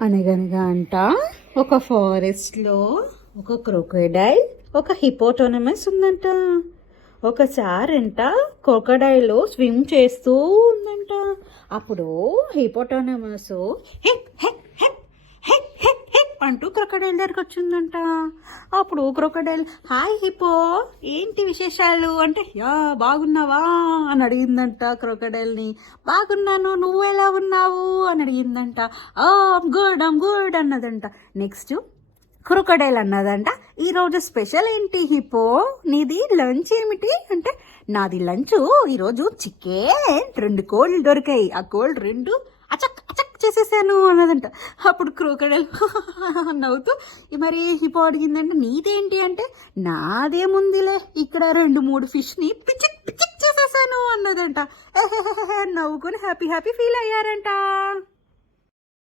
అనగనగా అంట ఒక ఫారెస్ట్లో ఒక క్రొకడైల్ ఒక హిపోటోనమస్ ఉందంట. ఒకసారి అంట క్రొకడైల్ స్విమ్ చేస్తూ ఉందంట. అప్పుడు హిపోటోనమస్ హెక్ హెక్ హెక్ హెక్ హెక్ హెక్ అంటూ క్రొకడైల్ దగ్గరకు వచ్చిందంట. అప్పుడు క్రొకడైల్, హాయ్ హిపో, ఏంటి విశేషాలు అంటే, యా బాగున్నావా అని అడిగిందంట క్రొకడైల్ని. బాగున్నాను, నువ్వు ఎలా ఉన్నావు అని అడిగిందంట. ఐమ్ గుడ్ అన్నదంట. నెక్స్ట్ క్రొకడైల్ అన్నదంట, ఈరోజు స్పెషల్ ఏంటి హిపో, నీది లంచ్ ఏమిటి అంటే, నాది లంచ్ ఈరోజు చికెన్, 2 కోళ్ళు దొరికాయి, ఆ కోళ్ళు 2 అచక్ అచక్ చేసేసాను అన్నదంట. అప్పుడు క్రొకడైల్ నవ్వుతూ మరి హిపో అడిగిందంటే, నీదేంటి అంటే, నాదేముందిలే, ఇక్కడ 2-3 ఫిష్ని పిచిక్ పిచిక్ చేసేసాను అన్నదంట. నవ్వుకొని హ్యాపీ ఫీల్ అయ్యారంట.